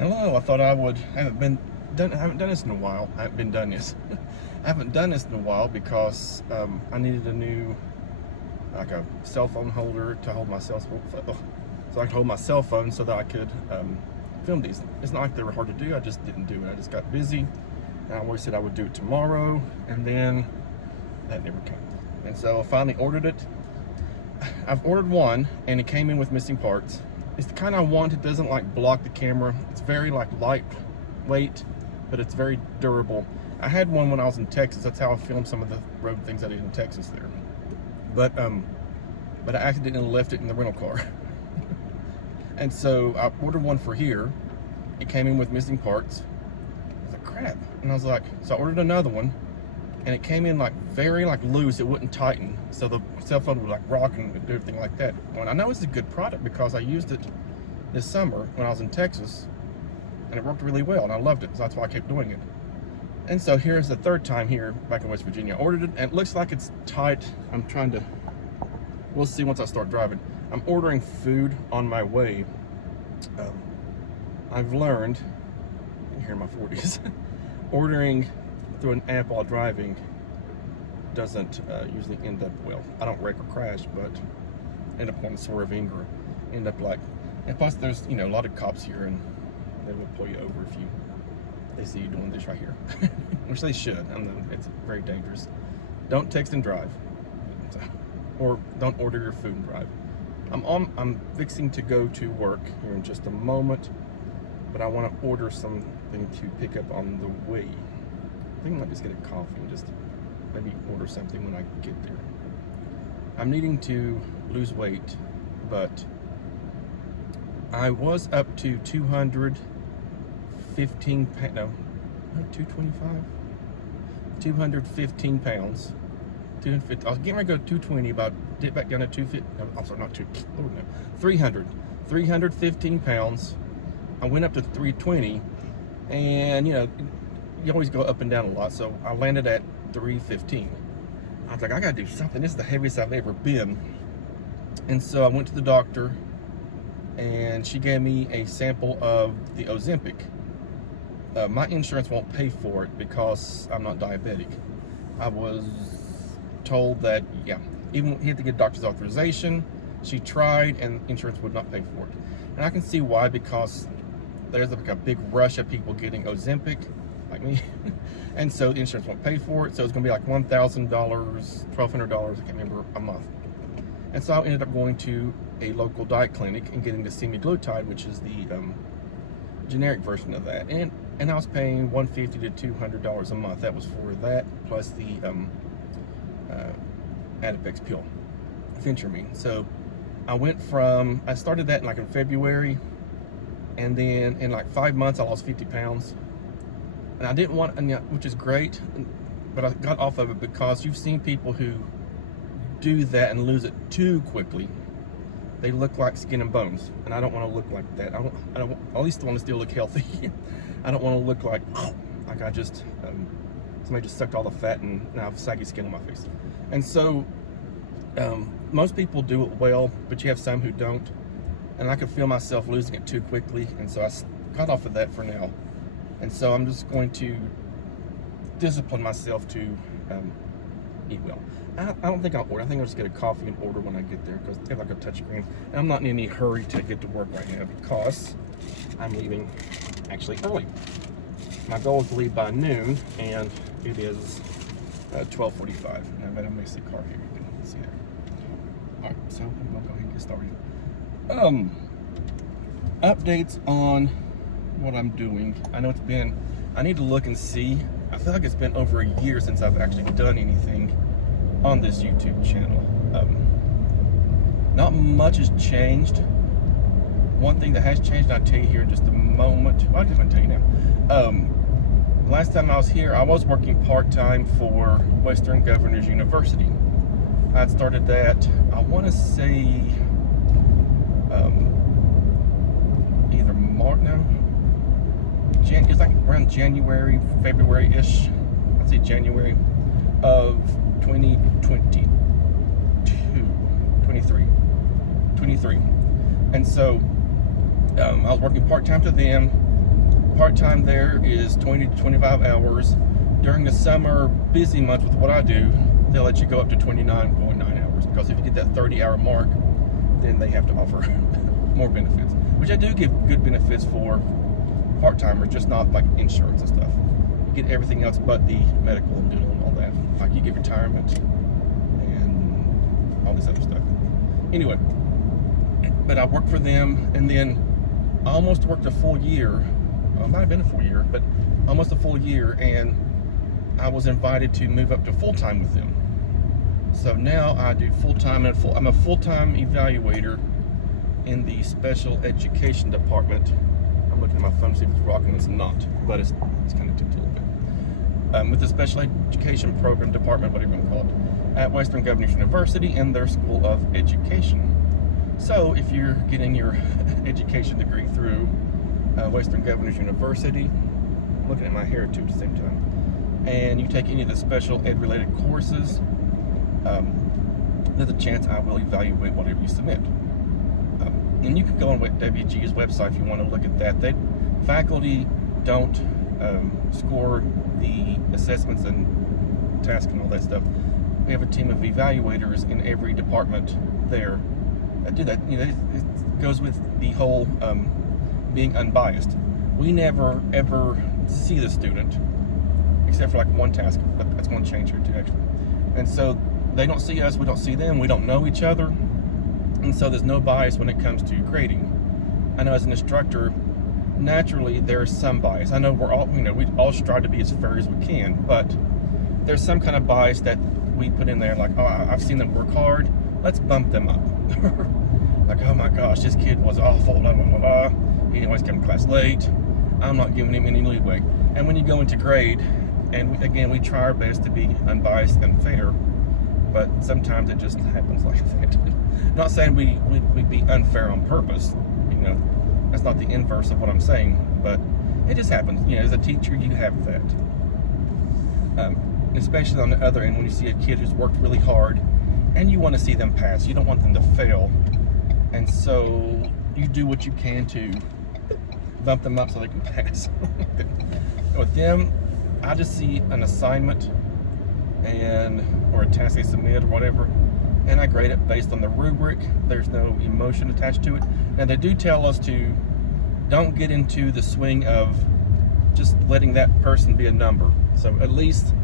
Hello, I thought I would. I haven't done this in a while. I haven't done this in a while because I needed a new, like a cell phone holder to hold my cell phone, so I could hold my cell phone so that I could film these. It's not like they were hard to do. I just didn't do it. I just got busy, and I always said I would do it tomorrow, and then that never came. And so I finally ordered it. I've ordered one, and it came in with missing parts. It's the kind I want. It doesn't like block the camera. It's very like lightweight, but it's very durable. I had one when I was in Texas. That's how I filmed some of the road things I did in Texas there. But I accidentally left it in the rental car. And so I ordered one for here. It came in with missing parts. I was like, crap. And I was like, so I ordered another one, and it came in like very like loose. It wouldn't tighten, so the cell phone would like rock and do everything like that. Well, I know it's a good product because I used it this summer when I was in Texas, and it worked really well, and I loved it. So that's why I kept doing it. And so here's the third time here back in West Virginia. I ordered it, and it looks like it's tight. I'm trying to. We'll see once I start driving. I'm ordering food on my way. I've learned here in my 40s, ordering through an app while driving doesn't usually end up well. I don't wreck or crash, but end up on swerving or end up like, and plus there's, you know, a lot of cops here, and they will pull you over if they see you doing this right here, which they should. It's very dangerous. Don't text and drive, or don't order your food and drive. I'm fixing to go to work here in just a moment, but I want to order something to pick up on the way. I think I might just get a coffee and just maybe order something when I get there. I'm needing to lose weight, but I was up to 215 pounds, no, 225? 215 pounds. 250, I was getting ready to go to 220, but I dipped back down to 250, no, I'm sorry, not 250, no, 315 pounds. I went up to 320, and you know, you always go up and down a lot, so I landed at 315. I was like, I gotta do something. This is the heaviest I've ever been. And so I went to the doctor, and she gave me a sample of the Ozempic. My insurance won't pay for it because I'm not diabetic. I was told that, yeah, even he had to get doctor's authorization. She tried, and insurance would not pay for it. And I can see why, because there's like a big rush of people getting Ozempic, like me, and so the insurance won't pay for it. So it's gonna be like $1,000, $1,200, I can't remember, a month. And so I ended up going to a local diet clinic and getting the semaglutide, which is the generic version of that, and I was paying $150 to $200 a month. That was for that plus the Adipex pill, Phentermine. So I started that in February, and then in like 5 months I lost 50 pounds. And I didn't want, which is great, but I got off of it because you've seen people who do that and lose it too quickly. They look like skin and bones, and I don't want to look like that. I don't. At least I want to still look healthy. I don't want to look like I just somebody just sucked all the fat and now I have saggy skin on my face. And so most people do it well, but you have some who don't. And I could feel myself losing it too quickly, and so I cut off of that for now. And so I'm just going to discipline myself to eat well. I don't think I'll order. I think I'll just get a coffee and order when I get there, because they have like a touchscreen. And I'm not in any hurry to get to work right now because I'm leaving actually early. My goal is to leave by noon, and it is 12:45. And I've got a messy car here. You can see there. All right, so I'm gonna go ahead and get started. Updates on what I'm doing. I know I need to look and see. I feel like it's been over a year since I've actually done anything on this YouTube channel. Not much has changed. One thing that has changed, I'll tell you here in just a moment. Well, I'm just gonna tell you now. Last time I was here, I was working part-time for Western Governors University. I started that, I want to say, either March, no, it's like around January, February-ish. I'd say January of 2022, 23. And so I was working part-time to them, part-time there is 20 to 25 hours. During the summer busy months with what I do, they'll let you go up to 29.9 hours, because if you get that 30-hour mark, then they have to offer more benefits, which I do give good benefits for part-timers, just not like insurance and stuff. You get everything else but the medical and dental and all that. Like you get retirement and all this other stuff. Anyway, but I worked for them, and then I almost worked a full year. Well, it might have been a full year, but almost a full year, and I was invited to move up to full-time with them. So now I do full-time, and I'm a full-time evaluator in the special education department. I'm looking at my phone to see if it's rocking. It's not, but it's kind of tipped a little bit. With the special education program department, whatever you want to call it, at Western Governors University in their School of Education. So if you're getting your education degree through Western Governors University, I'm looking at my hair too at the same time, and you take any of the special ed related courses, there's a chance I will evaluate whatever you submit. And you can go on WG's website if you want to look at that. Faculty don't score the assessments and tasks and all that stuff. We have a team of evaluators in every department there that do that. You know, it goes with the whole being unbiased. We never ever see the student except for like one task, but that's going to change here too, actually. And so they don't see us, we don't see them, we don't know each other, and so there's no bias when it comes to grading. I know as an instructor, naturally there's some bias. I know we're all, you know, we all strive to be as fair as we can, but there's some kind of bias that we put in there, like, oh, I've seen them work hard, let's bump them up. Like, oh my gosh, this kid was awful, blah, blah, blah, blah. He always came to class late, I'm not giving him any leeway. And when you go into grade, and again, we try our best to be unbiased and fair, but sometimes it just happens like that. Not saying we'd be unfair on purpose, you know, that's not the inverse of what I'm saying, but it just happens. You know, as a teacher, you have that. Especially on the other end, when you see a kid who's worked really hard, and you want to see them pass, you don't want them to fail, and so you do what you can to bump them up so they can pass. With them, I just see an assignment or a task they submit or whatever, and I grade it based on the rubric. There's no emotion attached to it. Now they do tell us to don't get into the swing of just letting that person be a number. So at least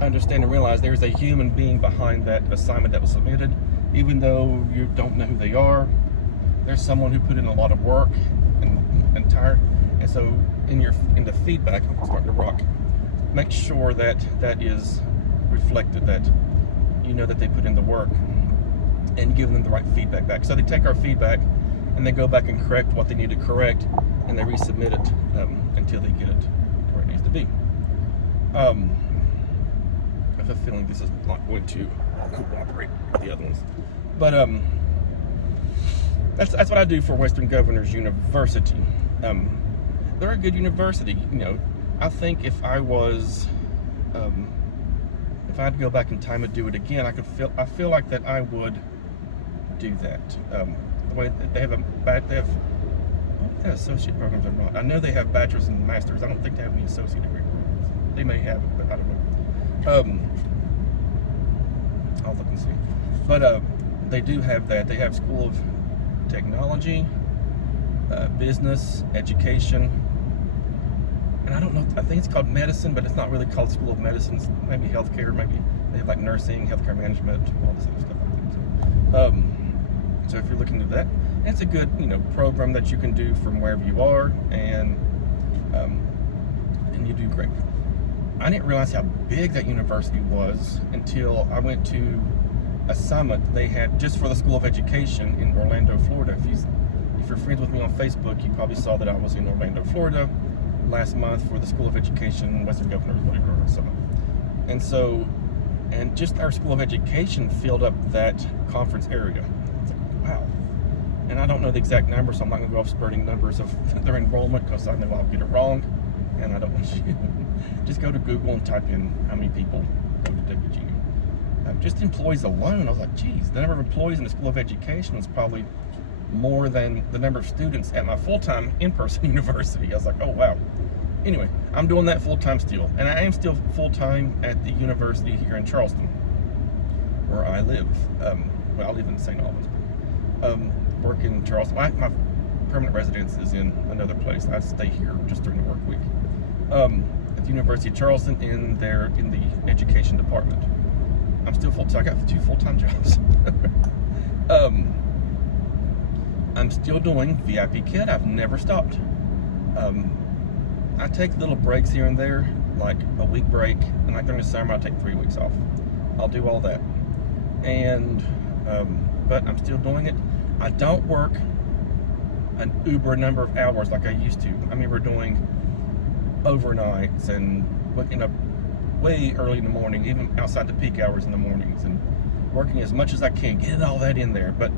understand and realize there's a human being behind that assignment that was submitted, even though you don't know who they are. There's someone who put in a lot of work and tired, and so in the feedback, I'm starting to rock. Make sure that that is reflected, that you know that they put in the work, and give them the right feedback back. So they take our feedback and they go back and correct what they need to correct, and they resubmit it until they get it to where it needs to be. I have a feeling this is not going to cooperate with the other ones, but that's what I do for Western Governors University. They're a good university. You know, I think if I was, if I had to go back in time and do it again, I feel like that I would do that. The way that they have associate programs or not. I know they have bachelor's and master's. I don't think they have any associate degree programs. They may have it, but I don't know. I'll look and see. But they do have that. They have School of Technology, Business, Education, and I don't know, I think it's called Medicine, but it's not really called School of Medicine. It's maybe healthcare, maybe they have like nursing, healthcare management, all this other stuff like that. So if you're looking to that, it's a good, you know, program that you can do from wherever you are, and you do great. I didn't realize how big that university was until I went to a summit they had just for the School of Education in Orlando, Florida. If you're friends with me on Facebook, you probably saw that I was in Orlando, Florida last month for the School of Education, Western Governors, whatever summit. And so, and just our School of Education filled up that conference area. It's like, wow. And I don't know the exact number, so I'm not going to go off spurting numbers of their enrollment, because I know I'll get it wrong, and I don't want you. Just go to Google and type in how many people go to WGU. Just employees alone, I was like, geez, the number of employees in the School of Education was probably more than the number of students at my full-time in-person university. I was like, oh wow. Anyway, I'm doing that full-time still, and I am still full-time at the university here in Charleston, where I live. Well, I live in St. Albans. Work in Charleston. My permanent residence is in another place. I stay here just during the work week. At the University of Charleston in the education department. I'm still full-time. I got 2 full-time jobs. I'm still doing VIP Kid. I've never stopped. I take little breaks here and there, like a week break, and like during the summer, I take 3 weeks off. I'll do all that. And, but I'm still doing it. I don't work an uber number of hours like I used to. I mean, we're doing overnights and waking up way early in the morning, even outside the peak hours in the mornings, and working as much as I can, getting all that in there, but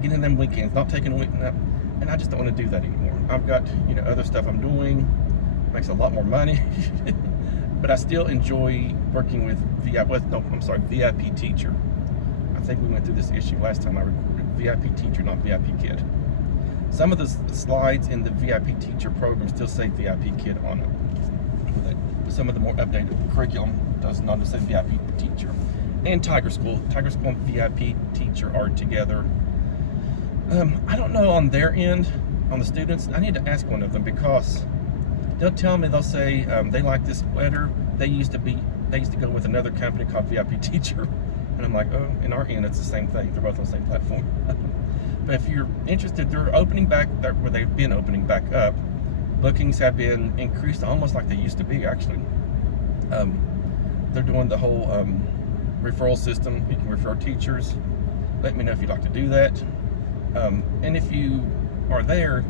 getting them weekends, not taking a week nap, and I just don't want to do that anymore. I've got, you know, other stuff I'm doing, makes a lot more money, but I still enjoy working with VIP teacher. I think we went through this issue last time I recorded. VIP teacher, not VIP Kid. Some of the slides in the VIP teacher program still say VIP Kid on it. Some of the more updated curriculum does not say VIP teacher. And Tiger School and VIP teacher are together. I don't know on their end, on the students. I need to ask one of them, because they'll tell me, they'll say they like this letter. They used to go with another company called VIP teacher. And I'm like, oh, in our end, it's the same thing. They're both on the same platform. But if you're interested, they're opening back, where they've been opening back up. Bookings have been increased almost like they used to be, actually. They're doing the whole referral system. You can refer teachers. Let me know if you'd like to do that. And if you are there,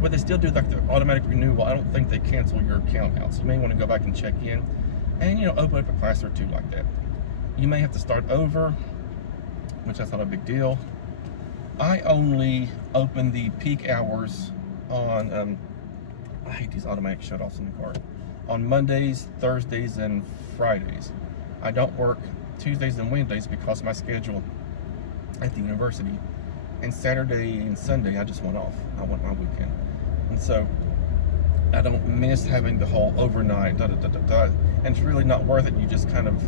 but they still do like the automatic renewal. I don't think they cancel your account out. So you may want to go back and check in and, you know, open up a class or 2 like that. You may have to start over, which that's not a big deal. I only open the peak hours on, I hate these automatic shutoffs in the car, on Mondays, Thursdays, and Fridays. I don't work Tuesdays and Wednesdays because of my schedule at the university. And Saturday and Sunday, I just want off. I want my weekend. And so I don't miss having the whole overnight, and it's really not worth it. You just kind of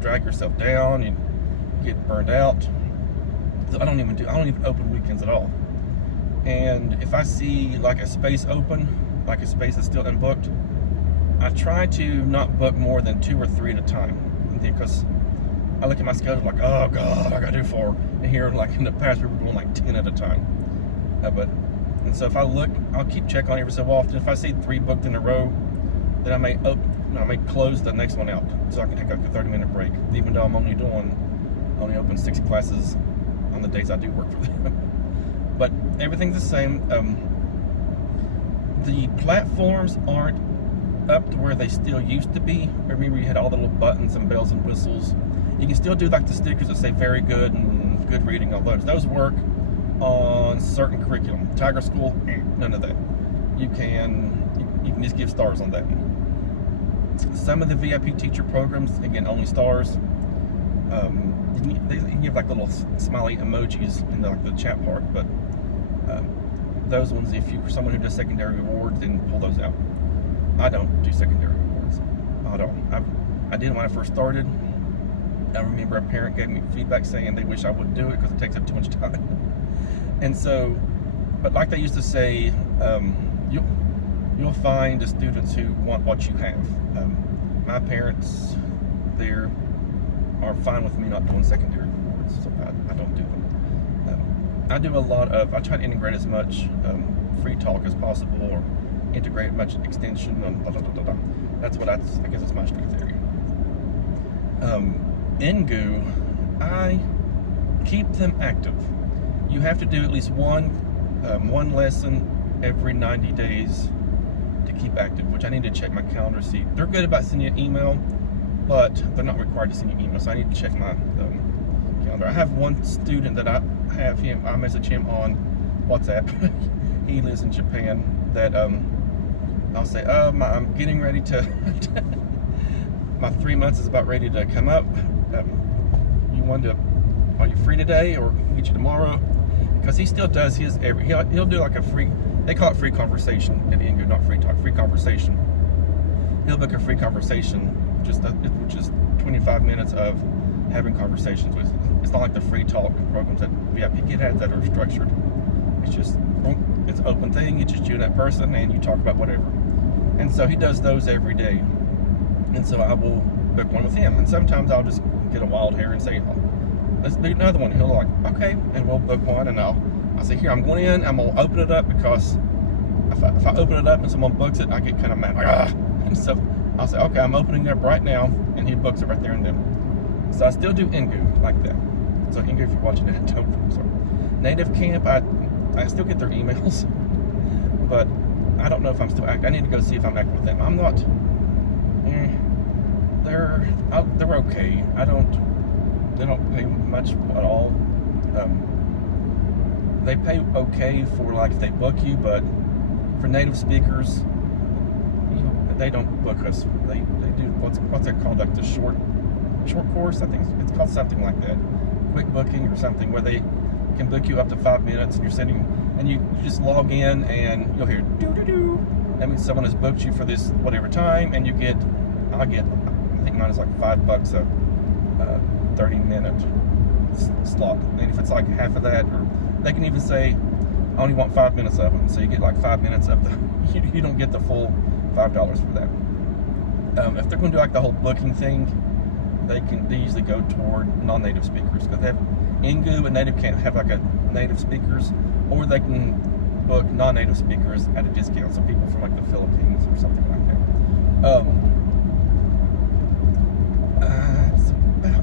drag yourself down, you get burned out. So I don't even open weekends at all. And if I see like a space open, like a space that's still unbooked, I try to not book more than 2 or 3 at a time, because I look at my schedule like, oh God, I gotta do 4. And here, like in the past, we were doing like 10 at a time. And so if I look, I'll keep check on it every so often. If I see 3 booked in a row, then I may close the next one out, so I can take like a 30-minute break, even though I'm only open 6 classes on the days I do work for them. But everything's the same. The platforms aren't up to where they still used to be. Remember, you had all the little buttons and bells and whistles. You can still do like the stickers that say very good and good reading, all those. Those work on certain curriculum. Tiger School, none of that. You can just give stars on that. Some of the VIP teacher programs, again, only stars. They give like little smiley emojis in the chat part, but those ones, if you're someone who does secondary rewards, then pull those out. I don't do secondary rewards. I don't. I did when I first started. I remember a parent gave me feedback saying they wish I wouldn't do it because it takes up too much time. And so, but like they used to say, you'll find the students who want what you have. My parents there are fine with me not doing secondary rewards, so I don't do them. I do a lot of, I try to integrate as much free talk as possible, or integrate much extension, and blah, blah, blah, blah. That's what I guess it's my strength area. NGU, I keep them active. You have to do at least one lesson every 90 days to keep active, which I need to check my calendar to see. They're good about sending you an email, but they're not required to send you an email, so I need to check my calendar. I have one student that I message him on WhatsApp. He lives in Japan. That I'll say, I'm getting ready to my 3 months is about ready to come up. Are you free today, or get you tomorrow? because he still does his he'll do like a free, they call it free conversation at Ingo, not free talk, free conversation. He'll book a free conversation, just 25 minutes of having conversations with. It's not like the free talk programs that VIP Kid has that are structured. It's just, it's an open thing. It's just you and that person, and you talk about whatever. And so he does those every day. And so I will book one with him. And sometimes I'll just get a wild hair and say, oh, let's do another one. He'll like, okay, and we'll book one. And I'll say, here, I'm going in. I'm gonna open it up, because if I open it up and someone books it, I get kind of mad, like, ah. And so I'll say, okay, I'm opening it up right now, and he books it right there and then. So I still do Ingu like that. So Ingu, if you're watching that, sorry. Native Camp, I still get their emails, but I don't know if I'm still active. I need to go see if I'm active with them. I'm not. They're okay. They don't pay much at all. They pay okay for like if they book you, but for native speakers, they don't book us. They do what's it called, like the short course. I think it's called something like that, quick booking or something, where they can book you up to 5 minutes, and you're sitting and you just log in and you'll hear doo doo doo. That means someone has booked you for this whatever time, and I think mine is like $5 a 30-minute slot. And if it's like half of that, or they can even say I only want 5 minutes of them, so you get like 5 minutes of the. You don't get the full $5 for that. If they're going to do like the whole booking thing, they usually go toward non-native speakers, because they have Ingu and Native Camp have like a native speakers, or they can book non-native speakers at a discount, so people from like the Philippines or something like that.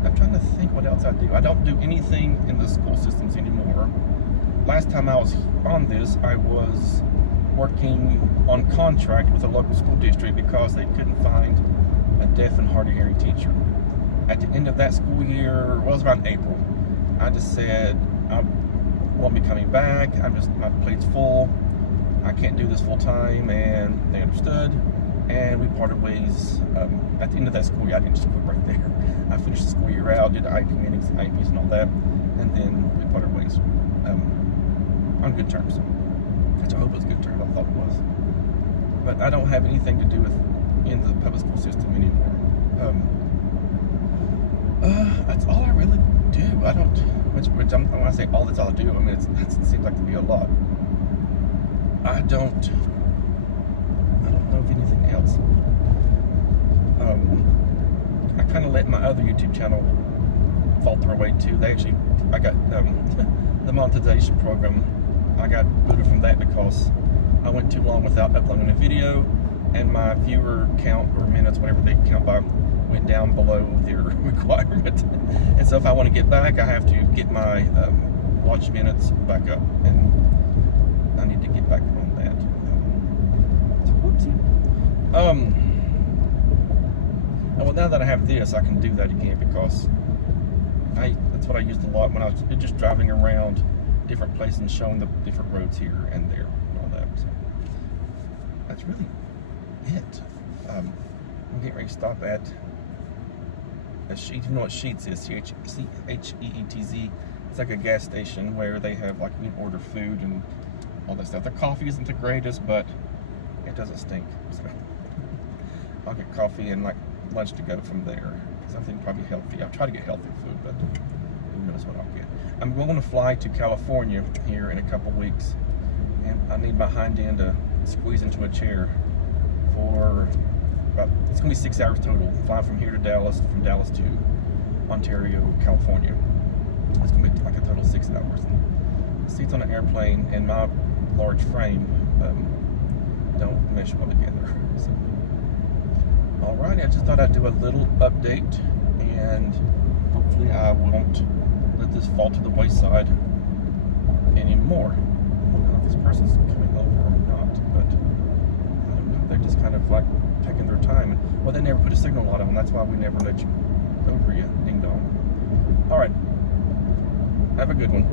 I'm trying to think what else I do. I don't do anything in the school systems anymore. Last time I was on this, I was working on contract with a local school district because they couldn't find a deaf and hard of hearing teacher. At the end of that school year, well, it was around April, I just said, I won't be coming back. My plate's full. I can't do this full time, and they understood, and we parted ways. At the end of that school year, I didn't just quit right there. I finished the school year out, did IP meetings, IPs and all that, and then we parted ways on good terms. Which I hope it was good terms. I thought it was. But I don't have anything to do with in the public school system anymore. That's all I really do. I don't. When I say all, that's all I do. I mean, it seems like to be a lot. I don't know of anything else. I kind of let my other YouTube channel falter away too. I got the monetization program. I got booted from that because I went too long without uploading a video, and my viewer count, or minutes, whatever they count by, went down below their requirement. And so if I want to get back, I have to get my watch minutes back up, and I need to get back on that. So whoopsie. Well, now that I have this, I can do that again, because that's what I used a lot when I was just driving around different places and showing the different roads here and there and all that. So that's really it. I'm getting ready to stop at a Sheetz. You know what Sheetz is? C-H-E-E-T-Z. It's like a gas station where they have, like, you can order food and all that stuff. Their coffee isn't the greatest, but it doesn't stink. So I'll get coffee and like lunch to go from there. Something probably healthy. I'll try to get healthy food, but who knows what I'll get. I'm going to fly to California here in a couple weeks, and I need my hind end to squeeze into a chair for about, it's going to be 6 hours total. Flying from here to Dallas, from Dallas to Ontario, California. It's going to be like a total 6 hours. And the seats on the airplane and my large frame don't mesh well together. So, alrighty, I just thought I'd do a little update, and hopefully I won't let this fall to the wayside anymore. I don't know if this person's coming over or not, but I don't know. They're just kind of like taking their time. Well, they never put a signal light on. That's why we never let you over you. Ding dong. Alright. Have a good one.